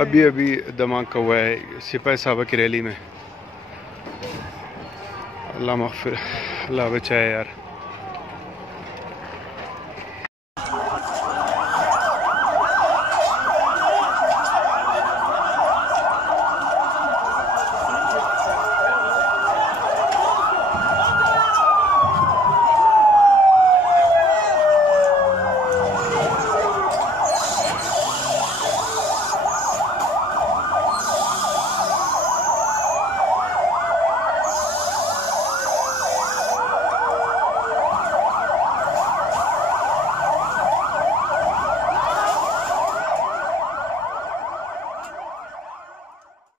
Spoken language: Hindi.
अभी अभी धमाका हुआ है सिपाही साहब की रैली में। अल्लाह मग़फ़िर, अल्लाह बचाए यार।